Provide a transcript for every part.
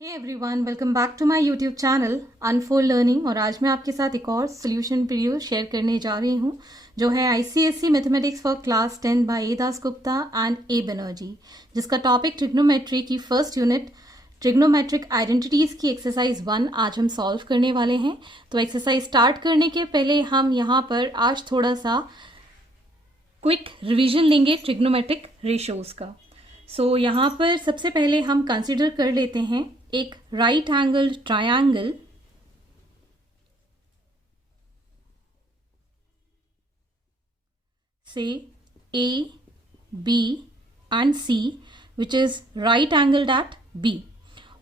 Hey everyone, welcome back to my YouTube channel unfold learning. और आज मैं आपके साथ एक और सोल्यूशन वीडियो शेयर करने जा रही हूँ जो है ICSE mathematics for class 10 by A Das Gupta and A Banerjee, जिसका टॉपिक ट्रिग्नोमेट्री की फर्स्ट यूनिट ट्रिग्नोमेट्रिक आइडेंटिटीज की एक्सरसाइज 1 आज हम सॉल्व करने वाले हैं। तो एक्सरसाइज स्टार्ट करने के पहले हम यहाँ पर आज थोड़ा सा क्विक रिविजन लेंगे ट्रिग्नोमेट्रिक रेशियोज का। यहाँ पर सबसे पहले हम कंसिडर कर लेते हैं एक राइट एंगल ट्रायंगल से A B and C which is right angled at B,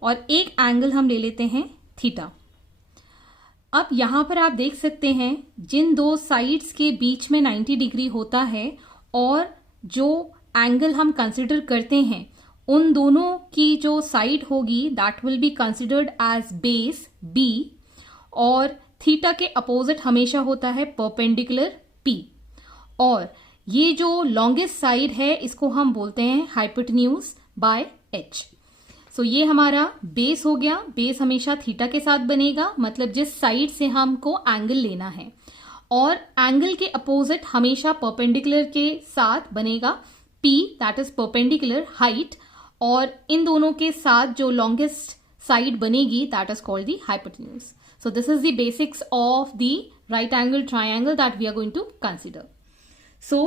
और एक एंगल हम ले लेते हैं थीटा। अब यहां पर आप देख सकते हैं जिन दो साइड्स के बीच में 90 डिग्री होता है और जो एंगल हम कंसिडर करते हैं उन दोनों की जो साइड होगी that will be considered as base B, और थीटा के अपोजिट हमेशा होता है परपेंडिकुलर पी, और ये जो लॉन्गेस्ट साइड है इसको हम बोलते हैं हाइपोटेन्यूज बाय एच। ये हमारा बेस हो गया। बेस हमेशा थीटा के साथ बनेगा, मतलब जिस साइड से हमको एंगल लेना है, और एंगल के अपोजिट हमेशा परपेंडिकुलर के साथ बनेगा P, that is perpendicular height, और इन दोनों के साथ जो लॉन्गेस्ट साइड बनेगी that is called the hypotenuse. So this is the basics of the right angle triangle that we are going to consider.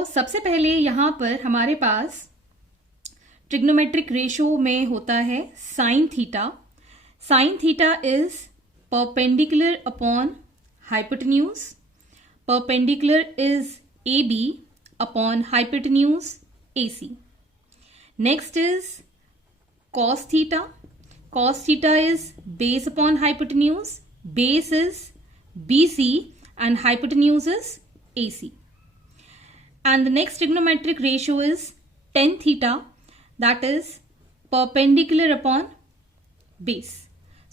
सबसे पहले यहां पर हमारे पास ट्रिग्नोमेट्रिक रेशियो में होता है sine theta. Sine theta is perpendicular upon hypotenuse, perpendicular is A B upon hypotenuse A C. Next is cos theta. Cos theta is base upon hypotenuse. Base is BC and hypotenuse is AC. And the next trigonometric ratio is tan theta, that is perpendicular upon base.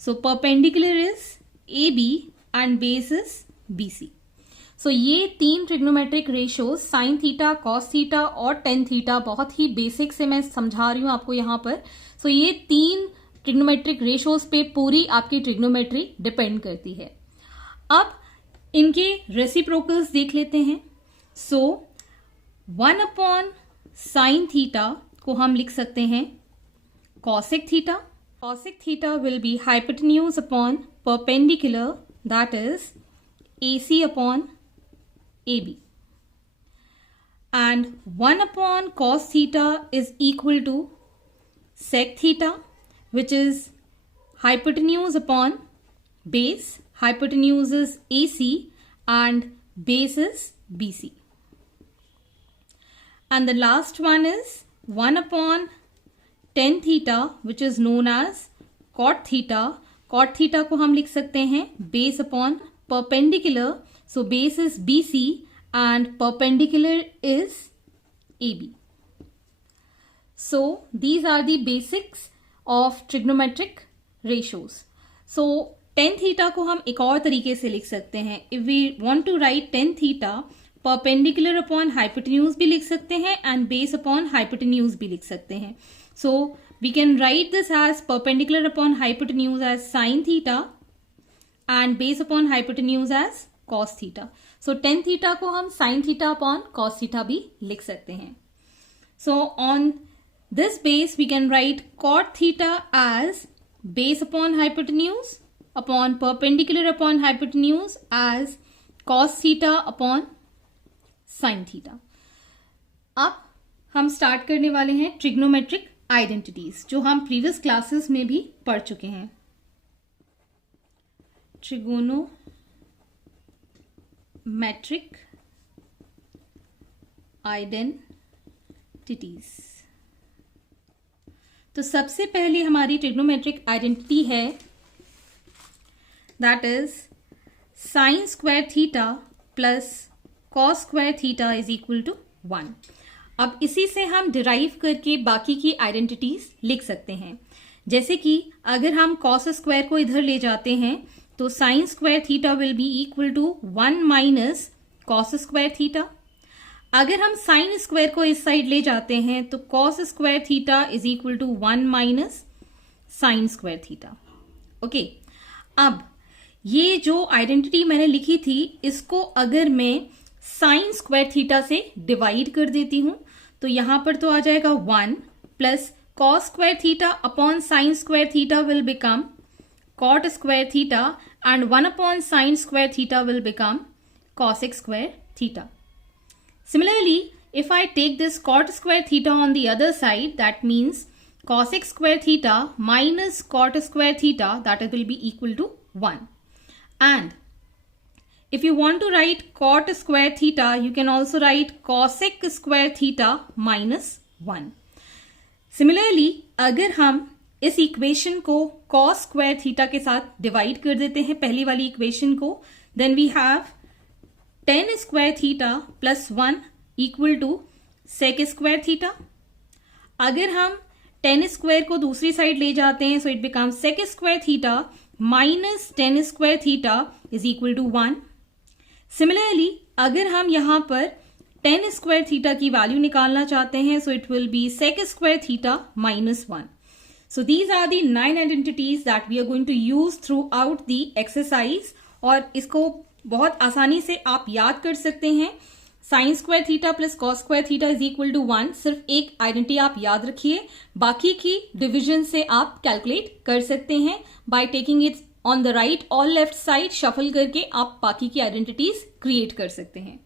So perpendicular is AB and base is BC. ये तीन trigonometric ratios sine theta, cos theta और tan theta बहुत ही basic से मैं समझा रही हूं आपको यहाँ पर। ये तीन ट्रिग्नोमेट्रिक रेशियोज पे पूरी आपकी ट्रिग्नोमेट्री डिपेंड करती है। अब इनके रेसिप्रोकल्स देख लेते हैं। 1 अपॉन साइन थीटा को हम लिख सकते हैं cosec theta. Cosec theta will B hypotenuse upon perpendicular, that is AC upon AB, and 1 upon cos theta is equal to sec theta, which is hypotenuse upon base. Hypotenuse is AC and base is BC. And the last one is 1 upon tan theta, which is known as cot theta. Cot theta को हम लिख सकते हैं base upon perpendicular. So base is BC and perpendicular is AB. So these are the basics of trigonometric ratios. Tan theta को हम एक और तरीके से लिख सकते हैं। If we want to write tan theta, perpendicular upon hypotenuse भी लिख सकते हैं and base upon hypotenuse भी लिख सकते हैं। So we can write this as perpendicular upon hypotenuse as sin theta and base upon hypotenuse as cos theta. tan theta को हम sin theta upon cos theta भी लिख सकते हैं। On this base we can write cot theta as base upon hypotenuse upon perpendicular upon hypotenuse as cos theta upon sin theta. अब हम start करने वाले हैं ट्रिग्नोमेट्रिक आइडेंटिटीज जो हम प्रीवियस क्लासेस में भी पढ़ चुके हैं। Trigonometric identities. सबसे पहले हमारी ट्रिग्नोमेट्रिक आइडेंटिटी है that is sine square theta plus cos square theta is equal to 1। अब इसी से हम डिराइव करके बाकी की आइडेंटिटीज लिख सकते हैं। जैसे कि अगर हम कॉस स्क्वायर को इधर ले जाते हैं तो sine square theta will be equal to 1 minus cos square theta. अगर हम साइन स्क्वायर को इस साइड ले जाते हैं तो cos square theta is equal to 1 minus sine square theta. Okay, अब ये जो आइडेंटिटी मैंने लिखी थी इसको अगर मैं साइन स्क्वायर थीटा से डिवाइड कर देती हूं तो यहां पर तो आ जाएगा 1 plus cos square theta upon sine square theta will become cot square theta and 1 upon sine square theta will become cosec square theta. Similarly, if I take this cot square theta on the other side, that means cosec square theta minus cot square theta, that will be equal to 1. And if you want to write cot square theta, you can also write cosec square theta minus 1. Similarly, अगर हम इस equation को cos square theta के साथ divide कर देते हैं पहली वाली इक्वेशन को, then we have tan square theta plus 1 equal to sec square theta. अगर हम tan square को दूसरी साइड ले जाते हैं so it becomes sec square theta minus tan square theta is equal to 1. Similarly, अगर हम यहाँ पर tan square theta की वैल्यू निकालना चाहते हैं so it will be sec square theta minus 1. So these are the 9 identities that we are going to use throughout the exercise. और इसको बहुत आसानी से आप याद कर सकते हैं. Sine square theta plus cos square theta is equal to 1. सिर्फ एक आइडेंटिटी आप याद रखिए, बाकी की डिविजन से आप कैलकुलेट कर सकते हैं by taking it on the right और लेफ्ट साइड. शफल करके आप बाकी की आइडेंटिटीज क्रिएट कर सकते हैं.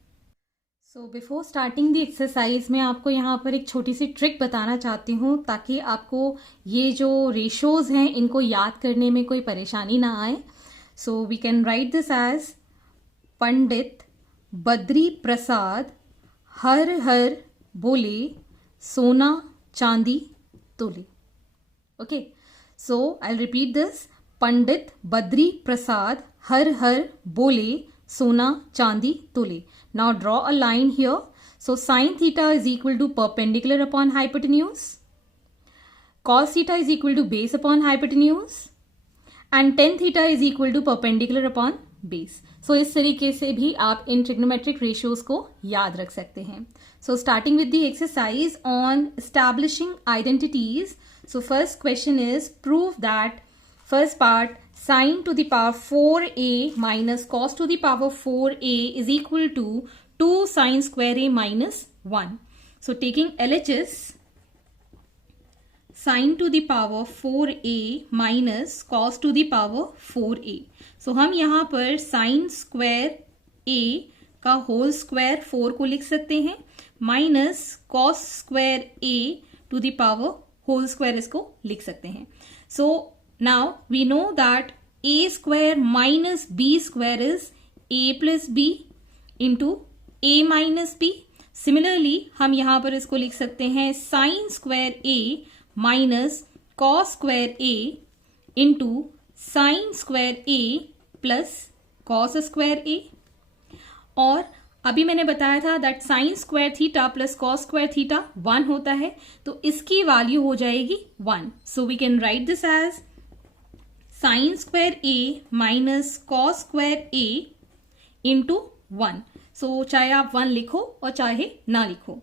So before starting the exercise में आपको यहाँ पर एक छोटी सी ट्रिक बताना चाहती हूँ ताकि आपको ये जो रेशोज हैं इनको याद करने में कोई परेशानी ना आए. So we can write this as Pandit Badri Prasad हर हर बोले सोना चांदी तोले. Okay, so I repeat this. Pandit Badri Prasad हर हर बोले सोना चांदी तोले. Now draw a line here. So sine theta is equal to perpendicular upon hypotenuse, cos theta is equal to base upon hypotenuse and tan theta is equal to perpendicular upon base. So इस तरीके से भी आप इन trigonometric ratios को याद रख सकते हैं. So starting with the exercise on establishing identities. So first question is prove that first part sine to the power 4a minus cos to the power 4a is equal to 2 sine square a minus 1. So taking LHS, sine to the power 4a minus cos to the power 4a. So हम यहाँ पर sine square a का whole square 4 को लिख सकते हैं minus cos square a to the power whole square इसको लिख सकते हैं. So now we know that a square minus b square is a plus b into a minus b. Similarly हम यहाँ पर इसको लिख सकते हैं sine square a minus cos square a into sine square a plus cos square a. और अभी मैंने बताया था that sine square theta plus cos square theta 1 होता है तो इसकी वैल्यू हो जाएगी 1. So we can write this as sine square a minus cos square a into 1. So चाहे आप 1 लिखो और चाहे ना लिखो.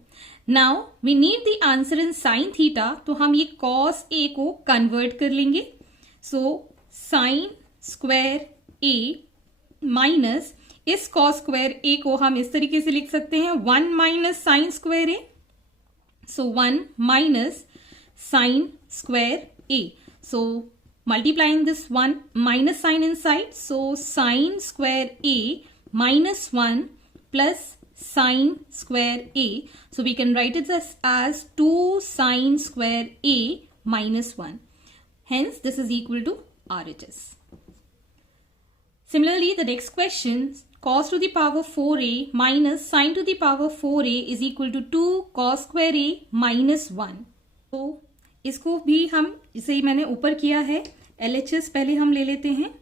Now we need the answer in sine theta, तो हम ये कॉस a को कन्वर्ट कर लेंगे. So sine square a minus इस कॉस स्क्वायर a को हम इस तरीके से लिख सकते हैं 1 minus sine square a. So 1 minus sine square a. So multiplying this 1 minus sine inside, so sine square a minus 1 plus sine square a. So we can write it as 2 sine square a minus 1. Hence this is equal to RHS. Similarly, the next question, cos to the power 4a minus sine to the power 4a is equal to 2 cos square a minus 1. तो इसको भी हम जैसे ही मैंने ऊपर किया है LHS पहले हम ले लेते हैं.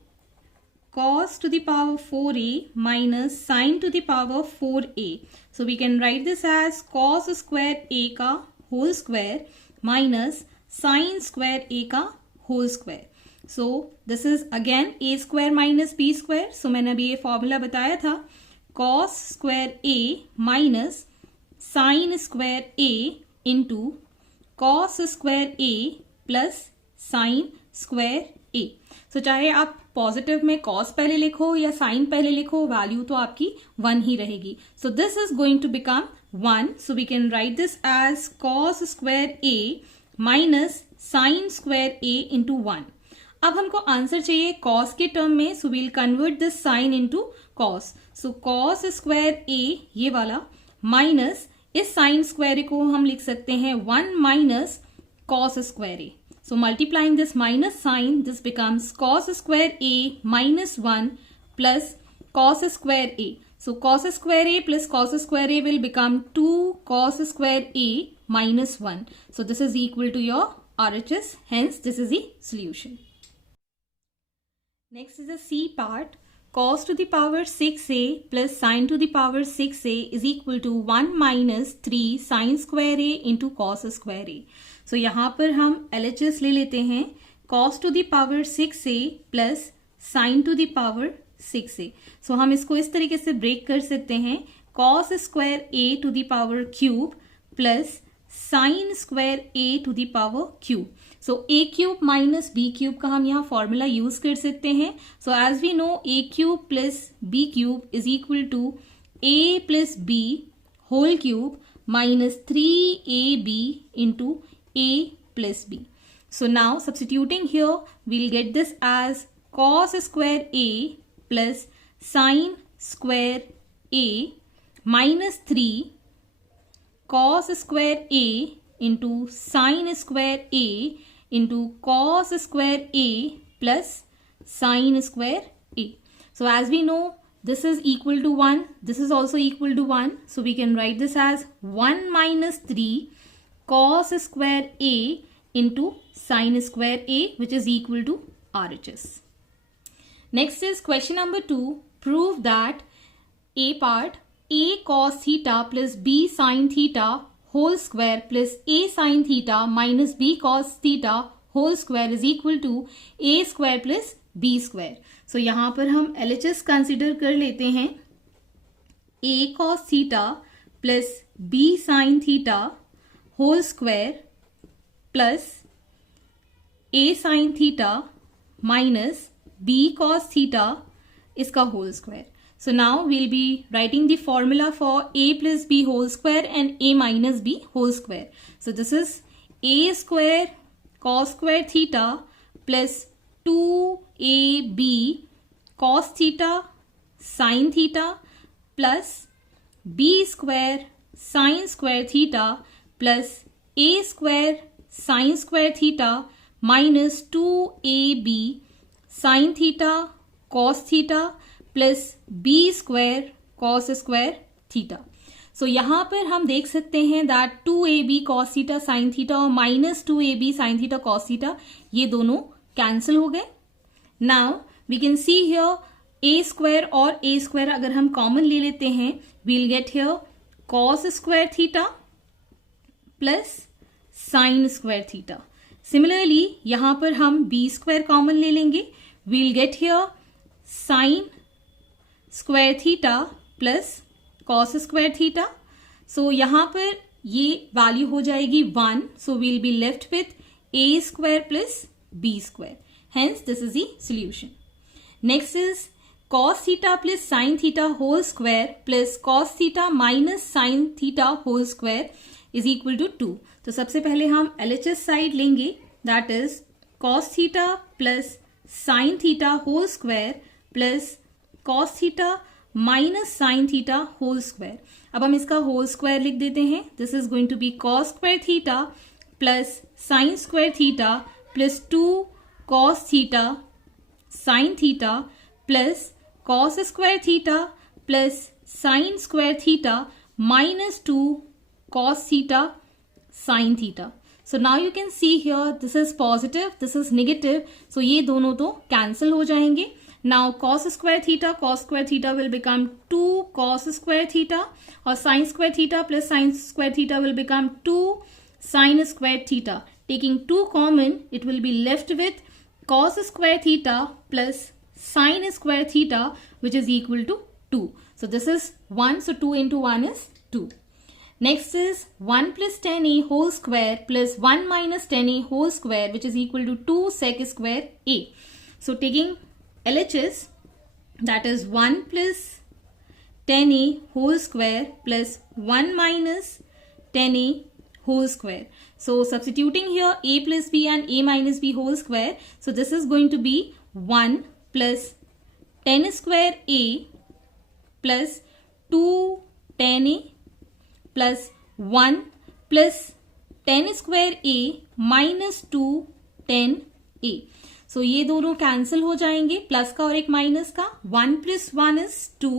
cos to the power 4a minus sine to the power 4a. So we can write this as cos square a का whole square minus sine square a का whole square. So this is again a square minus b square. So मैंने अभी ये formula बताया था cos square a minus sine square a into cos square a plus sine square A. So चाहे आप positive में cos पहले लिखो या साइन पहले लिखो, वैल्यू तो आपकी 1 ही रहेगी। So this is going to become 1, so we can write this as cos square A minus sine square A into 1। अब हमको आंसर चाहिए कॉस के टर्म में, so we'll convert this sine into cos. So cos square A ये वाला minus इस sine square को हम लिख सकते हैं 1 minus cos square A. So multiplying this minus sine, this becomes cos square A minus 1 plus cos square A. So cos square a plus cos square a will become 2 cos square a minus 1. So this is equal to your RHS. Hence this is the solution. Next is the C part. Cos to the power 6a plus sin to the power 6a is equal to 1 minus 3 sin square a into cos square a. So यहाँ पर हम LHS ले लेते हैं cos to the power 6a plus sin to the power 6a. सो हम इसको इस तरीके से ब्रेक कर सकते हैं cos square a to the power cube plus sine square a to the power cube. So a cube minus b cube का हम यहाँ फॉर्मूला यूज कर सकते हैं। So as we know a cube plus b cube is equal to a plus b whole cube minus 3ab into a plus b। So now substituting here we'll get this as cos square a plus sine square a minus 3 cos square a into sine square a into cos square a plus sine square a. So as we know this is equal to 1, this is also equal to 1, so we can write this as 1 minus 3 cos square a into sin square a, which is equal to RHS. Next is question number 2. Prove that a part a cos theta plus b sin theta whole square plus a sin theta minus b cos theta whole square is equal to a square plus b square. So यहाँ पर हम LHS consider कर लेते हैं a cos theta plus b sin theta whole square plus a sin theta minus b cos theta इसका whole square. So now we'll be writing the formula for a plus b whole square and a minus b whole square. So this is a square cos square theta plus 2ab cos theta sin theta plus b square sin square theta plus a square sin square theta minus 2ab sin theta cos theta plus b square cos square theta. सो यहाँ पर हम देख सकते हैं that 2ab cos theta sin theta और minus 2ab sin theta cos theta ये दोनों cancel हो गए. Now we can see here a square और a स्क्वायर अगर हम कॉमन ले लेते हैं we'll get here cos square theta plus sin square theta. Similarly यहाँ पर हम b स्क्वायर कॉमन ले लेंगे, we'll get here sin square theta plus cos square theta. सो यहाँ पर ये वैल्यू हो जाएगी 1, so we'll be left with a square plus b square. Hence this is the solution. Next is cos theta plus sin theta whole square plus cos theta minus sin theta whole square is equal to 2. तो सबसे पहले हम LHS side लेंगे, that is cos theta plus sin theta whole square plus cos theta minus sine theta whole square. अब हम इसका whole square लिख देते हैं. This is going to be cos square theta plus sine square theta plus 2 cos theta sine theta plus cos square theta plus sine square theta minus 2 cos theta sine theta. So now you can see here this is positive, this is negative. So ये दोनों तो cancel हो जाएंगे. Now cos square theta will become 2 cos square theta और sin square theta plus sin square theta will become 2 sin square theta. Taking 2 common, it will be left with cos square theta plus sin square theta, which is equal to 2. So this is 1. So 2 into 1 is 2. Next is 1 plus 10a whole square plus 1 minus 10a whole square, which is equal to 2 sec square a. So taking LHS, that is 1 plus 10a whole square plus 1 minus 10a whole square. So substituting here a plus b and a minus b whole square. So this is going to be 1 plus 10 square a plus 2 10a plus 1 plus 10 square a minus 2 10a. So ये दोनों cancel हो जाएंगे, plus का और एक minus का. 1 plus 1 is 2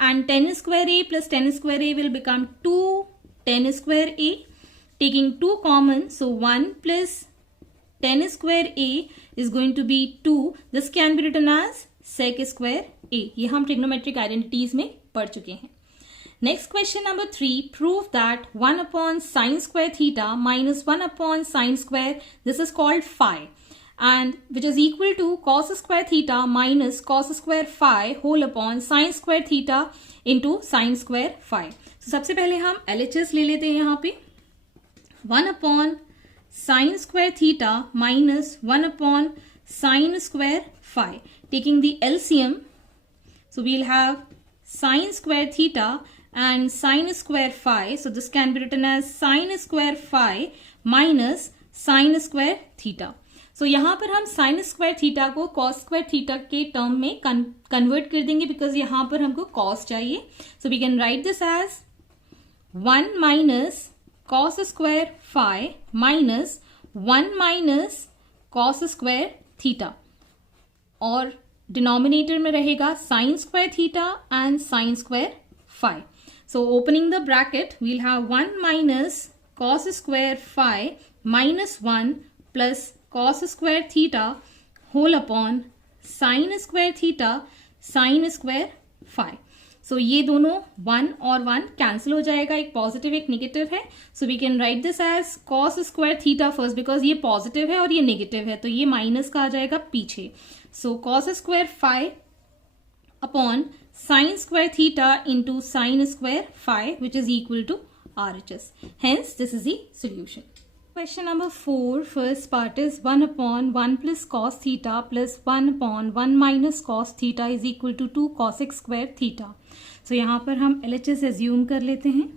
and 10 square a plus 10 square a will become 2 10 square a. Taking 2 common, so 1 plus 10 square a is going to be 2. This can be written as sec square a. ये हम trigonometric identities में पढ़ चुके हैं. Next question number 3, prove that 1 upon sine square theta minus 1 upon sine square, this is called phi, and which is equal to cos square theta minus cos square phi whole upon sine square theta into sine square phi. So सबसे पहले हम LHS ले लेते हैं यहाँ पे. 1 upon sine square theta minus 1 upon sine square phi. Taking the LCM, so we'll have sine square theta and sine square phi. So this can be written as sine square phi minus sine square theta. So यहाँ पर हम sin square theta को cos square theta के term में convert कर देंगे, because यहाँ पर हमको cos चाहिए. So we can write this as 1 minus cos square phi minus 1 minus cos square theta, और डिनोमिनेटर में रहेगा sin square theta and sin square phi. So opening the bracket, we'll have 1 minus cos square phi minus 1 plus cos square theta whole upon sin square theta sin square phi. So ये दोनों 1 और 1 cancel हो जाएगा, एक positive एक negative है. So we can write this as cos square theta first, because ये positive है और ये नेगेटिव है, तो ये माइनस का आ जाएगा पीछे. So cos square phi upon sin square theta into sin square phi, which is equal to RHS. Hence, this is the solution. Question number 4, first part is 1 upon 1 plus cos theta plus 1 upon 1 minus cos theta is equal to 2 cosec square theta. So यहाँ पर हम LHS assume कर लेते हैं.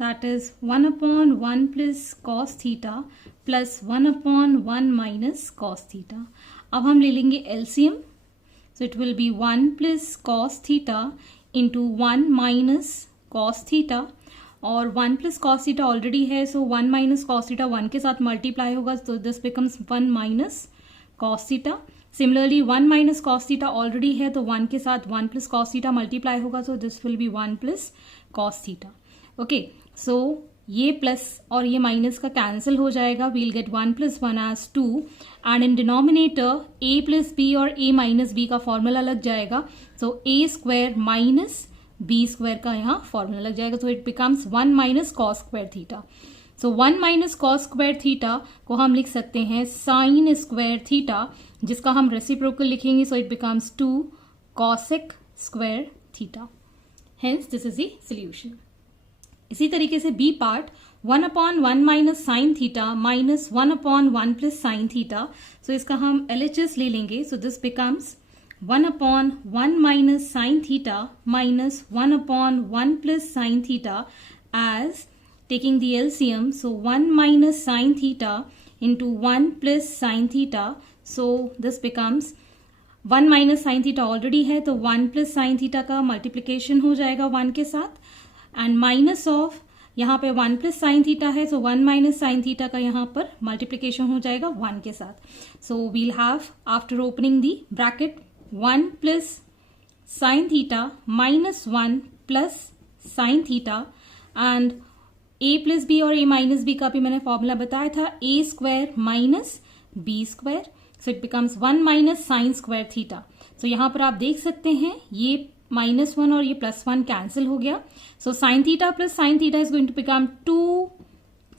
That is 1 upon 1 plus cos theta plus 1 upon 1 minus cos theta. अब हम ले लेंगे LCM. So it will be 1 plus cos theta into 1 minus cos theta, और 1 plus cos theta ऑलरेडी है, so 1 minus cos theta 1 के साथ multiply होगा, so this becomes 1 minus cos theta. Similarly 1 minus cos theta already है, तो 1 के साथ 1 plus cos theta multiply होगा, so this will be 1 plus cos theta. Okay, so ये प्लस और ये माइनस का कैंसिल हो जाएगा. We'll get 1 plus 1 as 2, and in denominator a plus b और a minus b का फॉर्मूला लग जाएगा. So a square minus b square का यहाँ फॉर्मूला लग जाएगा. So it becomes 1 minus cos square theta. So 1 minus cos square theta को हम लिख सकते हैं साइन स्क्वायर थीटा, जिसका हम रेसिप्रोकल लिखेंगे. सो it becomes 2 cosec square theta. Hence this is the solution. इसी तरीके से B part 1 upon 1 minus sign theta minus 1 upon 1 plus sine theta. सो इसका हम LHS ले लेंगे. सो this becomes 1 upon 1 minus sign theta minus 1 upon 1 plus sine theta as taking the LCM. So 1 minus sine theta into 1 plus sine theta. So this becomes 1 minus sine theta already है, तो 1 plus sine theta का multiplication हो जाएगा 1 के साथ, and minus of यहाँ पे 1 plus sine theta है, सो 1 minus साइन थीटा का यहाँ पर मल्टीप्लीकेशन हो जाएगा 1 के साथ. So we'll have after opening the bracket 1 plus sine theta minus 1 plus sine theta, and a plus b और a minus b का भी मैंने फॉर्मूला बताया था, a square minus b square. So it becomes 1 minus sine square theta. सो यहाँ पर आप देख सकते हैं ये -1 और ये +1 कैंसिल हो गया. So sine theta plus sine theta is going to become 2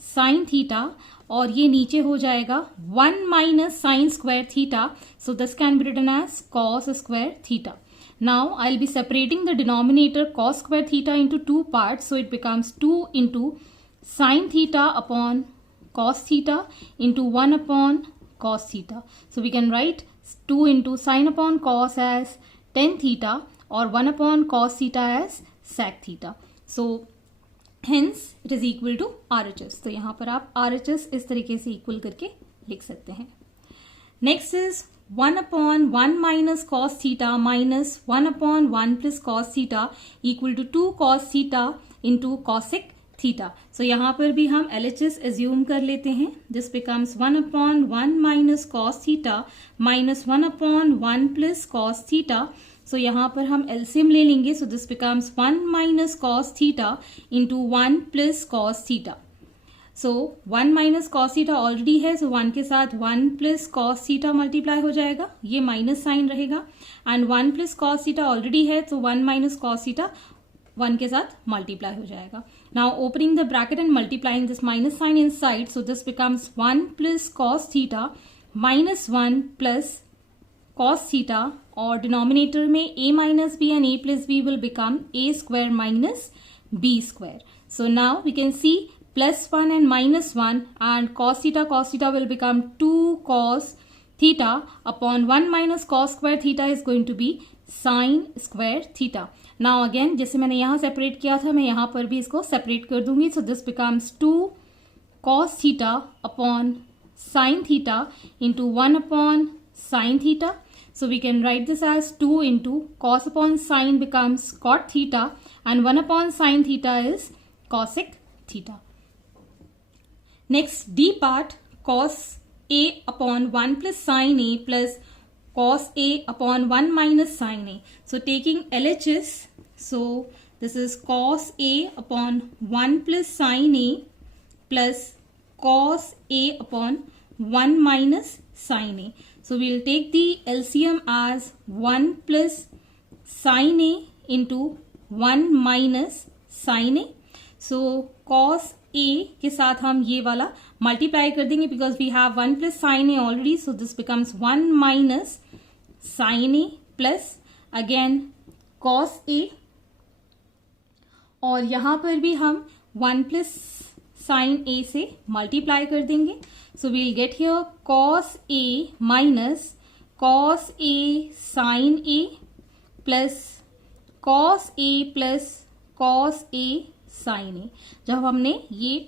sine theta, और ये नीचे हो जाएगा 1 minus sine square theta. So this can be written as cos square theta. Now I'll be separating the denominator cos square theta into two parts. So it becomes 2 into sin theta upon cos theta into 1 upon cos theta. So we can write 2 into sin upon cos as tan theta or 1 upon cos theta as sec theta. So hence it is equal to RHS. तो यहाँ पर आप RHS इस तरीके से equal करके लिख सकते हैं. Next is 1 upon 1 minus cos theta minus 1 upon 1 plus cos theta equal to 2 cos theta into cosec theta. So यहाँ पर भी हम LHS assume कर लेते हैं. This becomes 1 upon 1 minus cos theta minus 1 upon 1 plus cos theta. So यहाँ पर हम LCM ले लेंगे. So this becomes 1 minus cos theta into 1 plus cos theta. So 1 minus cos theta already है, so 1 के साथ 1 plus cos theta मल्टीप्लाई हो जाएगा, ये माइनस साइन रहेगा. And 1 plus cos theta already है, so 1 minus cos theta 1 के साथ मल्टीप्लाई हो जाएगा. Now opening the bracket and multiplying this minus sine inside, so this becomes 1 plus cos theta minus 1 plus cos theta, और denominator में a minus b and a plus b will become a square minus b square. So now we can see plus 1 and minus 1, and cos theta will become 2 cos theta upon 1 minus cos square theta is going to be sin square theta. Now again जैसे मैंने यहाँ separate किया था, मैं यहाँ पर भी इसको सेपरेट कर दूंगी. So this becomes 2 cos theta upon sin theta into 1 upon sin theta. So we can write this as 2 into cos upon sin becomes cot theta, and 1 upon sin theta is cosec theta. Next D part, cos A upon 1 plus sin A plus cos A upon 1 minus sin A. So taking LHS, so this is cos A upon 1 plus sin A plus cos A upon 1 minus sin A. So we'll take the LCM as 1 plus sin A into 1 minus sin A. So cos A के साथ हम ये वाला multiply कर देंगे, because we have 1 plus sign A already. So this becomes 1 minus sign A plus again cos A, और यहाँ पर भी हम 1 प्लस साइन ए से मल्टीप्लाई कर देंगे. So we'll get here cos A minus cos A sign A plus cos A plus cos A sign ए, जब हमने ये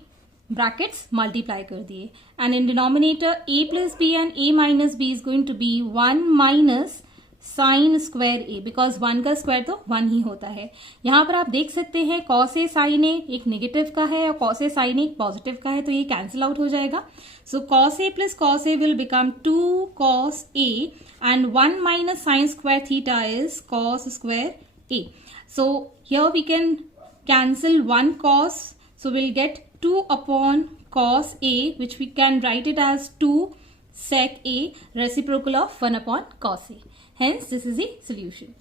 ब्रैकेट्स मल्टीप्लाई कर दिए. And in denominator a plus B and a minus B is going to B 1 minus sine square A, because 1 का square तो 1 ही होता है. यहाँ पर आप देख सकते हैं कॉस ए साइन ए एक नेगेटिव का है और कॉस ए साइन ए एक पॉजिटिव का है, तो ये कैंसिल आउट हो जाएगा. So cos A plus cos A will become 2 cos A and 1 minus sine square theta is cos square A. So here we can cancel 1 cos, so we'll get 2 upon cos A, which we can write it as 2 sec A, reciprocal of 1 upon cos A. Hence this is the solution.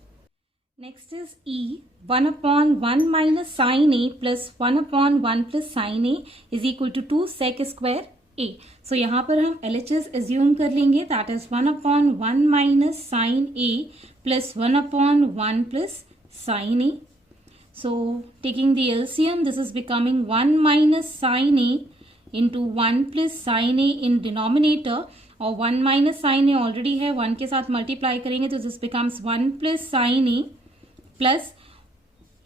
Next is E, 1 upon 1 minus sin A plus 1 upon 1 plus sin A is equal to 2 sec square A. So यहाँ पर हम LHS assume कर लेंगे, that is 1 upon 1 minus sin A plus 1 upon 1 plus sin A. So taking the LCM, this is becoming 1 minus sin A into 1 plus sin A in denominator, और 1 minus sin A already है, 1 के साथ multiply करेंगे तो this becomes 1 plus sin A plus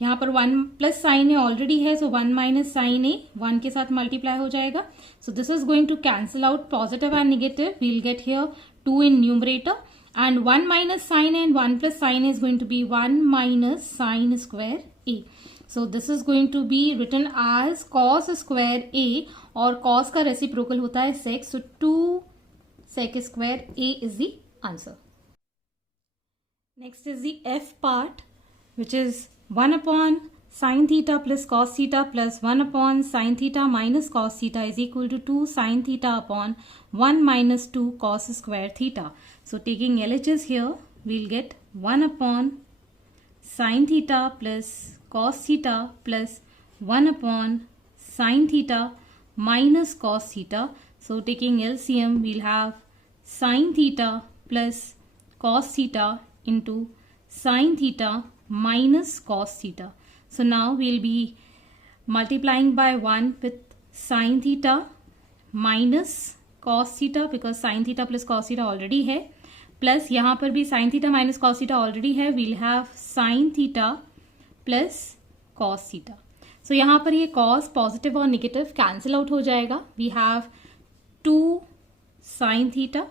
यहाँ पर 1 plus sin A already है, so 1 minus sin A 1 के साथ मल्टीप्लाई हो जाएगा. So this is going to cancel out positive and negative. We'll get here 2 in numerator, and 1 minus sin A and 1 plus sin A is going to be 1 minus sin square A. So this is going to be written as cos square A, और cos का reciprocal होता है sec, so 2 sec square A is the answer. Next is the F part, which is 1 upon sin theta plus cos theta plus 1 upon sin theta minus cos theta is equal to 2 sin theta upon 1 minus 2 cos square theta. So taking LHS here, we'll get 1 upon sin theta plus cos theta plus 1 upon sin theta minus cos theta. So taking LCM, we'll have sin theta plus cos theta into sine theta minus cos theta. So now we'll be multiplying by 1 with sine theta minus cos theta because sine theta plus cos theta already है, plus यहाँ पर भी sin theta minus cos theta already है. we'll have sin theta plus cos theta. So यहाँ पर ये cos positive और negative cancel out हो जाएगा. we have 2 sin theta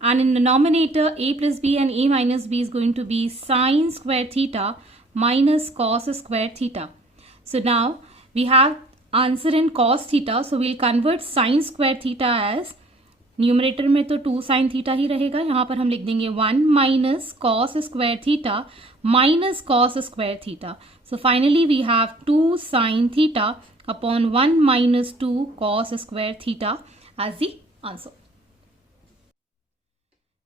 and in the denominator a plus b and a minus b is going to be sin square theta minus cos square theta. So now we have answer in cos theta, so we'll convert sin square theta as numerator में तो 2 sine theta ही रहेगा. यहाँ पर हम लिख देंगे 1 minus cos square theta minus cos square theta. So finally we have 2 sine theta upon 1 minus 2 cos square theta as the answer.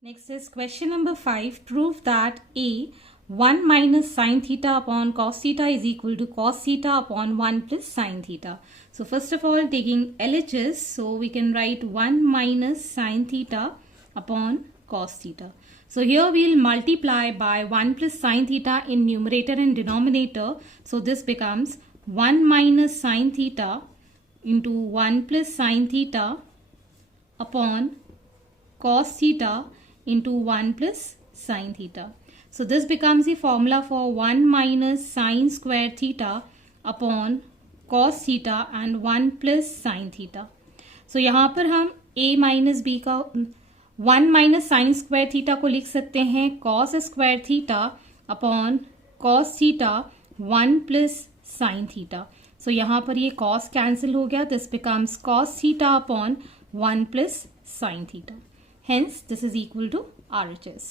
Next is question number 5. Prove that a 1 minus sin theta upon cos theta is equal to cos theta upon 1 plus sin theta. So first of all, taking LHS, so we can write 1 minus sin theta upon cos theta. So here we'll multiply by 1 plus sin theta in numerator and denominator. So this becomes 1 minus sin theta into 1 plus sin theta upon cos theta into 1 plus sin theta. So this becomes the formula for 1 minus sin square theta upon cos theta and 1 plus sin theta. So यहाँ पर हम a minus b का 1 minus sin square theta को लिख सकते हैं cos square theta upon cos theta 1 plus sin theta. So यहाँ पर ये cos cancel हो गया. This becomes cos theta upon 1 plus sin theta. Hence this is equal to RHS.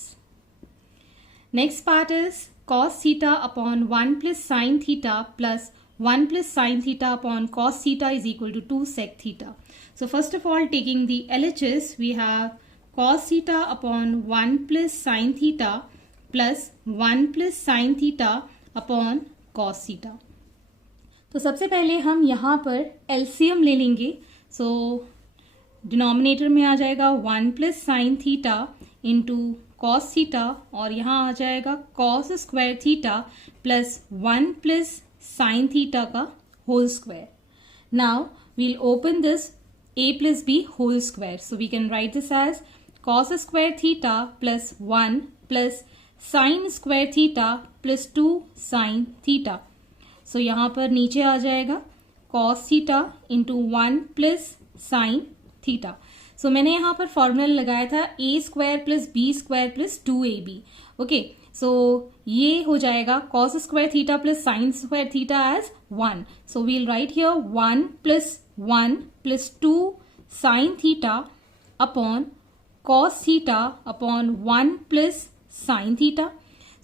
Next part is cos theta upon 1 plus sin theta plus 1 plus sin theta upon cos theta is equal to 2 sec theta. So first of all, taking the LHS, we have cos theta upon 1 plus sin theta plus 1 plus sin theta upon cos theta. तो सबसे पहले हम यहाँ पर LCM ले लेंगे. So denominator में आ जाएगा 1 plus sin theta into cos theta और यहाँ आ जाएगा cos square theta plus 1 plus sine theta का whole square. Now we'll open this a plus b whole square. So we can write this as cos square theta plus 1 plus sine square theta plus 2 sine theta. सो यहाँ पर नीचे आ जाएगा cos theta into 1 plus sine theta. सो मैंने यहाँ पर formula लगाया था a square plus B square plus 2ab. Okay, सो ये हो जाएगा cos square theta plus sine square theta as 1. So we'll write here 1 plus 2 sine theta upon cos theta upon 1 plus sine theta.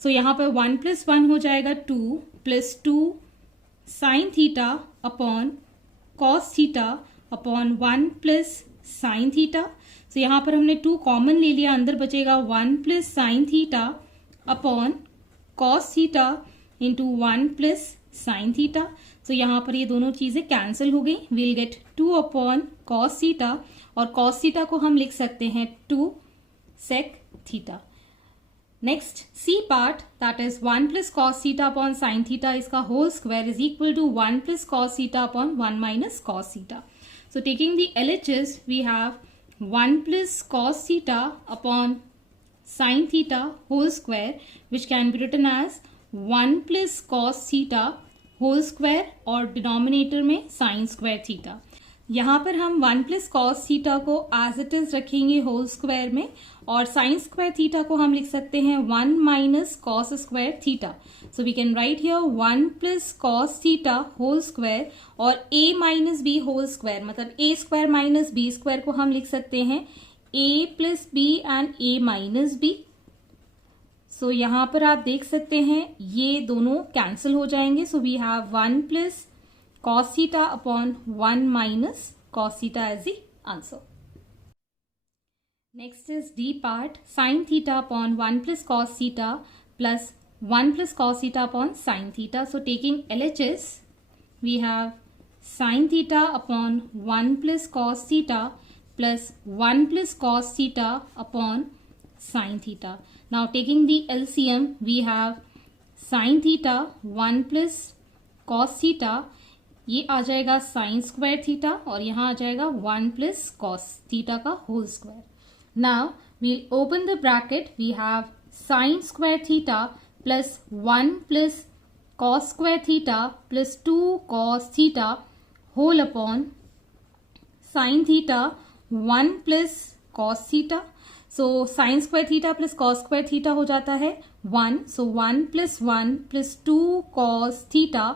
सो यहाँ पर 1 plus 1 हो जाएगा 2 plus 2 sine theta upon cos theta upon 1 plus sine theta. सो यहाँ पर हमने 2 common ले लिया, अंदर बचेगा 1 plus sine theta upon cos theta into 1 plus sine theta. सो यहाँ पर ये दोनों चीजें कैंसिल हो गई. We'll gate 2 upon cos theta और कॉस थीटा को हम लिख सकते हैं 2 sec theta. Next C part, that is 1 plus cos theta upon sine theta इसका whole square is equal to 1 plus cos theta upon 1 minus cos theta. So taking the LHS, we have 1 plus cos theta upon sin theta whole square, which can be written as 1 plus cos theta whole square और denominator में sin square theta. यहाँ पर हम 1 plus cos theta को as it is रखेंगे whole square में और sign square theta को हम लिख सकते हैं 1 minus cos square theta. So we can right here 1 plus cos theta whole square और a minus B whole square, मतलब a square minus B square को हम लिख सकते हैं a plus B and a minus B. सो यहाँ पर आप देख सकते हैं ये दोनों कैंसिल हो जाएंगे. So we have 1 plus cos theta upon 1 minus cos theta as the answer. Next is D part, sin theta upon 1 plus cos theta plus 1 plus cos theta upon sin theta. So taking LHS, we have sin theta upon 1 plus cos theta plus 1 plus cos theta upon sine theta. Now taking the LCM, we have sine theta 1 plus cos theta, ये आ जाएगा sign square theta और यहाँ आ जाएगा 1 plus cos theta का whole square. Now we open the bracket, we have sine square theta plus 1 plus cos square theta plus 2 cos theta whole upon sin theta 1 plus cos theta. So sin square theta plus cos square theta हो जाता है 1. So 1 plus 2 cos theta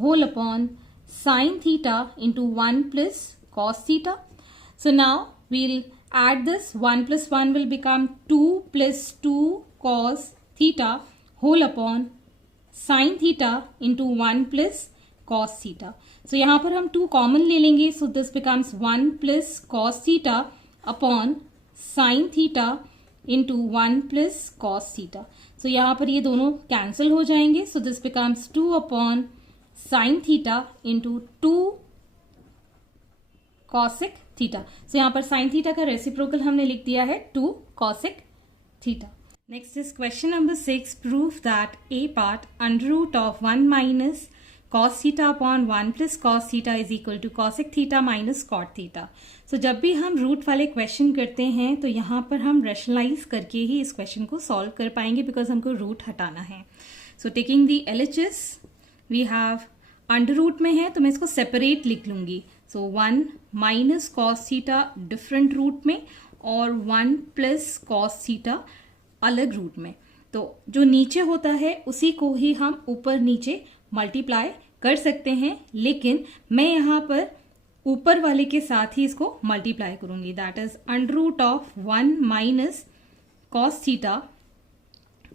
whole upon sin theta into 1 plus cos theta. So now we'll add this. 1 plus 1 will become 2 plus 2 cos theta whole upon sin theta into 1 plus cos theta. So यहाँ पर हम 2 common ले लेंगे. So this becomes 1 plus cos theta upon sin theta into 1 plus cos theta. So यहाँ पर ये दोनों cancel हो जाएंगे. So this becomes 2 upon sin theta into 2 cosec theta. So यहाँ पर sin theta का रेसिप्रोकल हमने लिख दिया है 2 cosec theta. Next is question number 6. Prove that a part under root of 1 minus cos theta upon 1 plus cos theta is equal to cosec theta minus cot theta. So जब भी हम root वाले question करते हैं तो यहाँ पर हम रेशनलाइज करके ही इस क्वेश्चन को सॉल्व कर पाएंगे बिकॉज हमको रूट हटाना है. So taking the LHS, we have under root में है तो मैं इसको सेपरेट लिख लूंगी. So 1 minus cos theta different root में और 1 प्लस कॉस थीटा अलग रूट में. तो जो नीचे होता है उसी को ही हम ऊपर नीचे मल्टीप्लाई कर सकते हैं, लेकिन मैं यहाँ पर ऊपर वाले के साथ ही इसको मल्टीप्लाई करूंगी. That is under root of 1 minus cos theta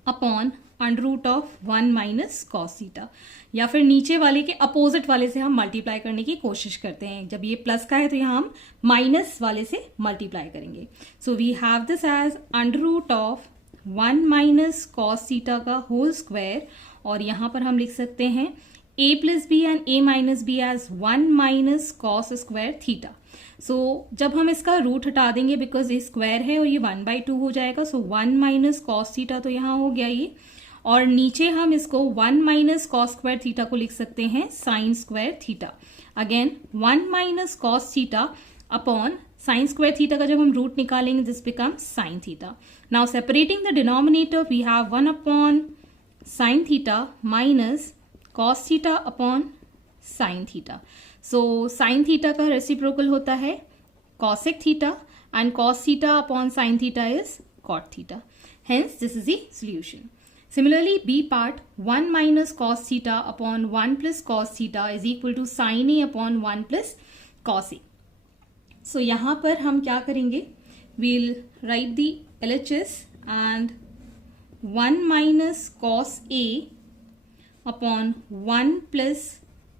upon under root of 1 minus cos theta, या फिर नीचे वाले के अपोजिट वाले से हम मल्टीप्लाई करने की कोशिश करते हैं. जब ये प्लस का है तो यहाँ हम माइनस वाले से मल्टीप्लाई करेंगे. सो we have this as under root of 1 minus cos theta का होल स्क्वायर, और यहाँ पर हम लिख सकते हैं a plus B and a minus B as 1 minus cos square theta. सो जब हम इसका रूट हटा देंगे बिकॉज ये स्क्वायर है और ये 1/2 हो जाएगा. सो 1 माइनस कॉस थीटा तो यहाँ हो गया ये, और नीचे हम इसको 1 माइनस कॉस स्क्वायर थीटा को लिख सकते हैं sine square theta. Again 1 minus cos theta upon sine square theta का जब हम रूट निकालेंगे this becomes sine theta. Now separating the denominator we have 1 upon sine theta minus cos theta upon sine theta. So sine theta का reciprocal होता है cosec theta and cos theta upon sine theta is cot theta. Hence this is the solution. Similarly, B part 1 minus cos theta upon 1 plus cos theta is equal to sin A upon 1 plus cos A. So यहाँ पर हम क्या करेंगे, we'll write the LHS and 1 minus cos A upon 1 plus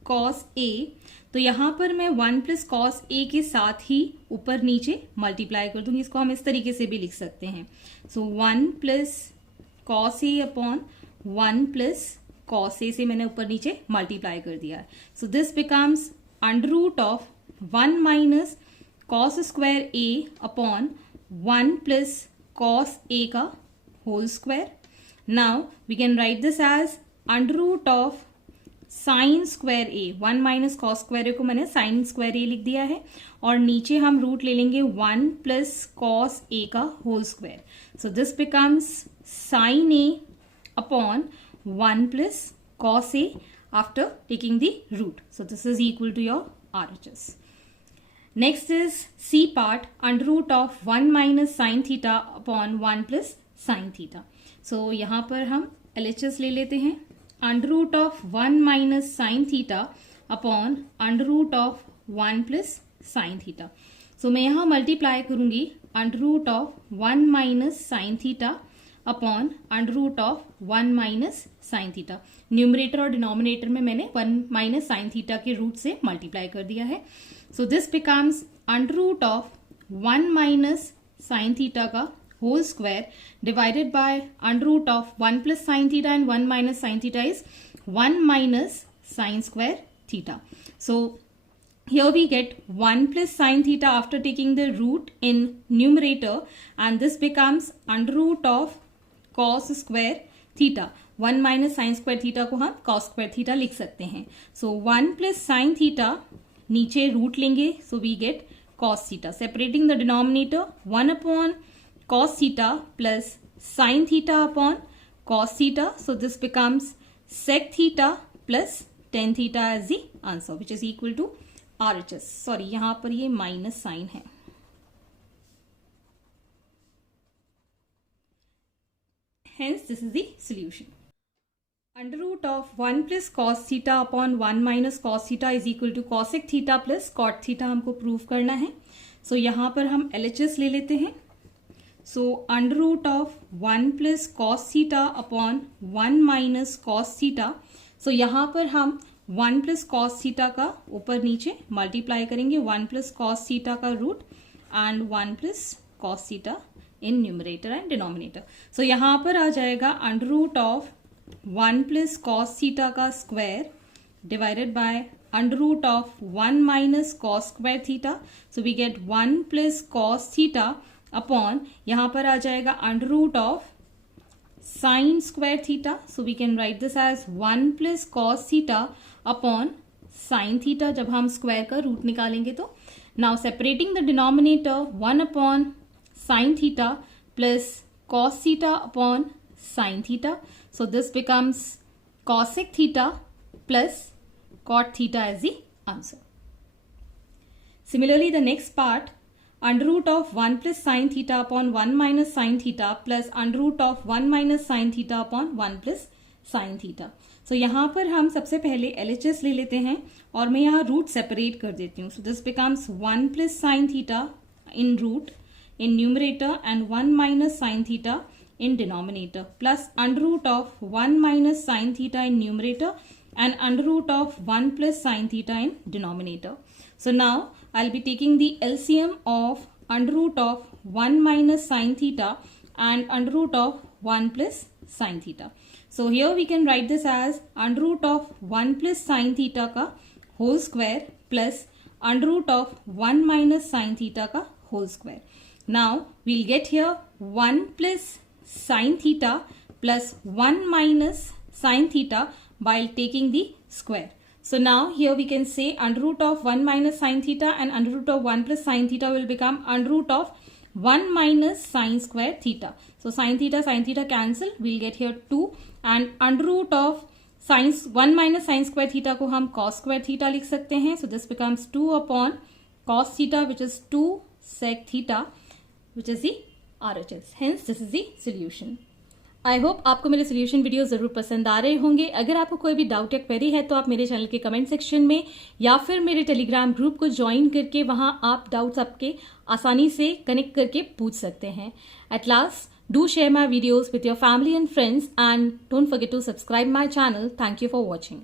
cos A. तो यहाँ पर मैं 1 plus cos A के साथ ही ऊपर नीचे मल्टीप्लाई कर दूंगी. इसको हम इस तरीके से भी लिख सकते हैं. So 1 plus cos A upon 1 plus cos A से मैंने ऊपर नीचे मल्टीप्लाई कर दिया है. So this becomes under root of 1 minus cos square A upon 1 plus cos A का whole square. Now we can write this as under root of sine square A. 1 minus cos square A को मैंने sign square A लिख दिया है, और नीचे हम root ले लेंगे 1 प्लस cos A का whole square. So this becomes sin A upon 1 plus cos A after taking the root. So this is equal to your RHS. Next is C part under root of 1 minus sin theta upon 1 plus sin theta. So यहाँ पर हम LHS ले लेते हैं. Under root of 1 minus sin theta upon under root of 1 plus sin theta. So मैं यहाँ multiply करूंगी under root of 1 minus sin theta upon under root of 1 minus sine theta. Numerator और डिनोमिनेटर में मैंने 1 minus sine theta के root से multiply कर दिया है. So this becomes under root of 1 minus sine theta का whole square divided by under root of 1 plus sine theta and 1 minus sine theta is 1 minus sine square theta. So Here we get 1 plus sine theta after taking the root in numerator, and this becomes under root of cos square theta. 1 minus sin square theta को हम cos square theta लिख सकते हैं. So 1 plus sin theta, नीचे root लेंगे, so we get cos theta. Separating the denominator, 1 upon cos theta plus sin theta upon cos theta. So this becomes sec theta plus tan theta as the answer, which is equal to RHS. Sorry, यहां पर ये minus sign है. Hence this is the solution. Under root of 1 plus cos theta upon 1 minus cos theta is equal to cosec theta plus cot theta हमको prove करना है. So यहाँ पर हम LHS ले लेते हैं. So under root of 1 plus cos theta upon 1 minus cos theta. So यहाँ पर हम 1 प्लस कॉस थीटा का ऊपर नीचे मल्टीप्लाई करेंगे, 1 प्लस कॉस थीटा का root and 1 plus cos theta in numerator and denominator. सो यहाँ पर आ जाएगा under root of 1 plus cos theta का square divided by under root of 1 minus cos square theta. So we get 1 plus cos theta upon यहाँ पर आ जाएगा under root of sin square theta. So we can write this as 1 plus cos theta upon sin theta जब हम square का root निकालेंगे तो. Now separating the denominator, 1 upon sin theta plus cos theta upon sin theta. So this becomes cosec theta plus cot theta as the answer. Similarly, the next part, under root of 1 plus sin theta upon 1 minus sin theta plus under root of 1 minus sin theta upon 1 plus sin theta. So यहाँ पर हम सबसे पहले LHS ले लेते हैं और मैं यहाँ रूट सेपरेट कर देती हूँ. So this becomes 1 plus sin theta in root in numerator and 1 minus sin theta in denominator plus under root of 1 minus sin theta in numerator and under root of 1 plus sin theta in denominator. So now I'll be taking the LCM of under root of 1 minus sin theta and under root of 1 plus sin theta. So here we can write this as under root of 1 plus sin theta का whole square plus under root of 1 minus sin theta का whole square. Now we'll get here 1 plus sin theta plus 1 minus sin theta while taking the square. So now here we can say under root of 1 minus sin theta and under root of 1 plus sin theta will become under root of 1 minus sin square theta. So sin theta cancel, we'll get here 2 and under root of 1 minus sin square theta को हम cos square theta लिख सकते हैं. So this becomes 2 upon cos theta which is 2 sec theta which is the RHS. Hence this is the solution. I hope आपको मेरे solution video ज़रूर पसंद आ रहे होंगे. अगर आपको कोई भी डाउट या क्वेरी है तो आप मेरे चैनल के कमेंट सेक्शन में या फिर मेरे टेलीग्राम ग्रुप को ज्वाइन करके वहां आप डाउट्स आपके आसानी से कनेक्ट करके पूछ सकते हैं. At last, do share my videos with your family and friends and don't forget to subscribe my channel. Thank you for watching.